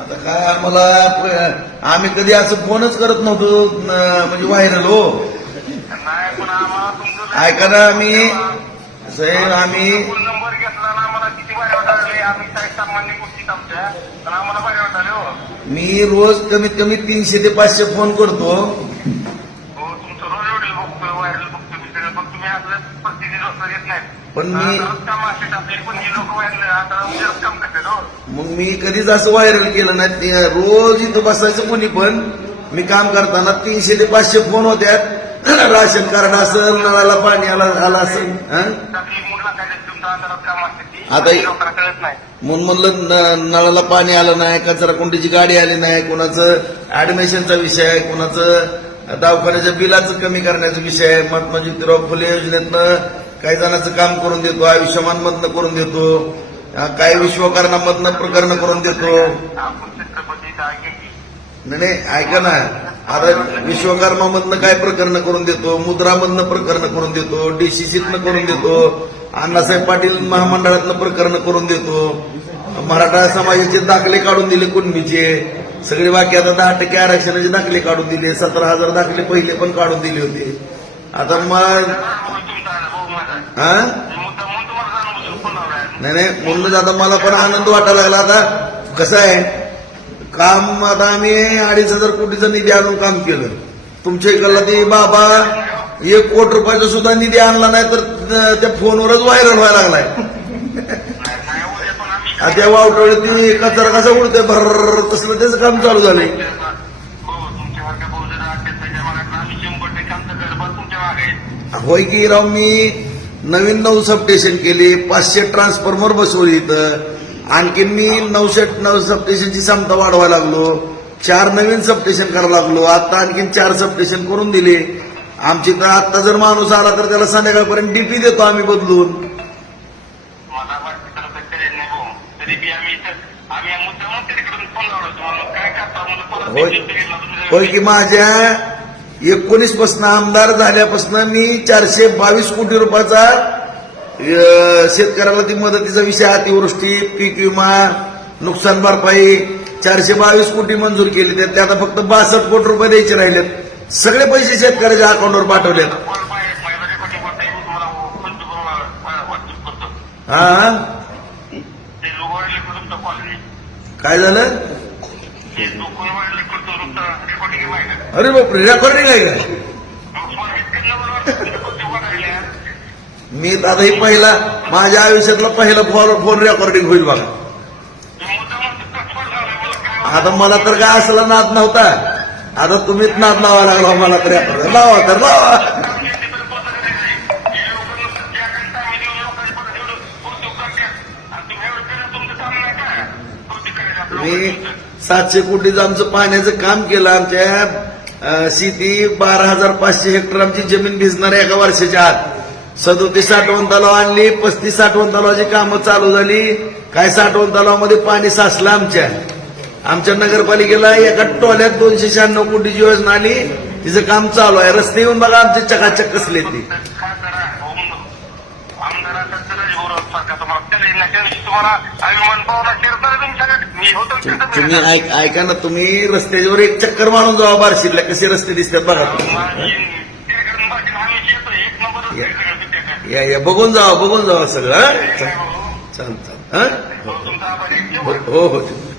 आता काय आम्हाला आम्ही कधी असं फोनच करत नव्हतो म्हणजे व्हायरल हो ऐका ना आम्ही साहेब आम्ही नंबर घेतला ना किती आम्ही काय सामान्य तर आम्हाला हो मी रोज कमीत कमी तीनशे ते पाचशे फोन करतो हो, रोज एवढे बघतो व्हायरल बघतो मी नाही पण मी हो. मग मी कधीच असं व्हायरल केलं नाही रोज इथं बसायचं कोणी पण मी काम करताना तीनशे ते पाचशे फोन होत्यात राशन कार्ड असेल नळाला पाणी आला आला असेल आता म्हणून म्हणलं नळाला पाणी आलं नाही कचरा कोणतीची गाडी आली नाही कोणाचं ऍडमिशनचा विषय आहे कोणाचं दवाखान्याच्या बिलाचं कमी करण्याचा विषय आहे महात्मा म्हणजे ज्योतिराव फुले योजनेतनं काही जणांचं काम करून देतो आयुष्यमानमधनं करून देतो काही विश्वकरणामधनं प्रकरण करून देतो नाही ऐका ना आता विश्वकर्मामधनं काय प्रकरण करून देतो मुद्रामधनं प्रकरण करून देतो डीसीसीतनं करून देतो अण्णासाहेब पाटील महामंडळातनं प्रकरण करून देतो मराठा समाजाचे दाखले काढून दिले कुणबीचे सगळे बाकी आता दहा टक्के आरक्षणाचे दाखले काढून दिले सतरा हजार दाखले पहिले पण काढून दिले होते आता मग नाही नाही आता मला पण आनंद वाटायला लागला आता कसं आहे काम आता आम्ही अडीच हजार कोटीचं निधी आणून काम केलं तुमच्या इकडला ती बाबा एक कोट रुपयाचा सुद्धा निधी आणला नाही तर त्या फोनवरच व्हायरल व्हायला लागलाय आता वावटवळे ती कचरा कसा उडतोय भर तसलं तेच काम चालू झालंय होय की राव मी नवीन नऊ सबस्टेशन केले पाचशे ट्रान्सफॉर्मर बसवले इथं आणखीन मी नऊशे नऊ सबस्टेशनची क्षमता वाढवायला लागलो चार नवीन सबस्टेशन करायला लागलो आता आणखीन चार सबस्टेशन करून दिले आमची तर आत्ता जर माणूस आला तर त्याला संध्याकाळपर्यंत डीपी देतो आम्ही बदलून होय की माझ्या एकोणीस पासन आमदार झाल्यापासून मी चारशे बावीस कोटी रुपयाचा शेतकऱ्याला ती मदतीचा विषय अतिवृष्टी पीक विमा नुकसान भरपाई चारशे बावीस कोटी मंजूर केली त्यात आता फक्त बासष्ट कोटी रुपये द्यायचे राहिलेत सगळे पैसे शेतकऱ्याच्या अकाउंटवर पाठवलेत हा काय झालं अरे बापरे रेकॉर्डिंग आहे का मी दादाही पहिला माझ्या आयुष्यातला पहिला फोन फोन रेकॉर्डिंग होईल बघा आता मला तर काय असला नाद नव्हता आता तुम्हीच नाद लावा लागला हो, मला तर लावा तर लावा मी सातशे कोटीचं आमचं पाण्याचं काम केलं आमच्या शेती बारा हजार पाचशे हेक्टर आमची जमीन भिजणार एका वर्षाच्या आत सदोतीस साठवण तलाव आणली पस्तीस साठवण तलावाची कामं चालू झाली काय साठवण तलावामध्ये पाणी साचलं आमच्या आमच्या नगरपालिकेला एका टोल्यात दोनशे शहाण्णव कोटीची योजना आली तिचं काम चालू आहे रस्ते येऊन बघा आमचे चकाचक कसले ते तुम्ही ऐका ना तुम्ही रस्त्याच्यावर एक चक्कर मारून जावा बार्शीला कसे रस्ते दिसतात बघा या या बघून जावा बघून जावा सगळं चालतं हो हो, हो, हो.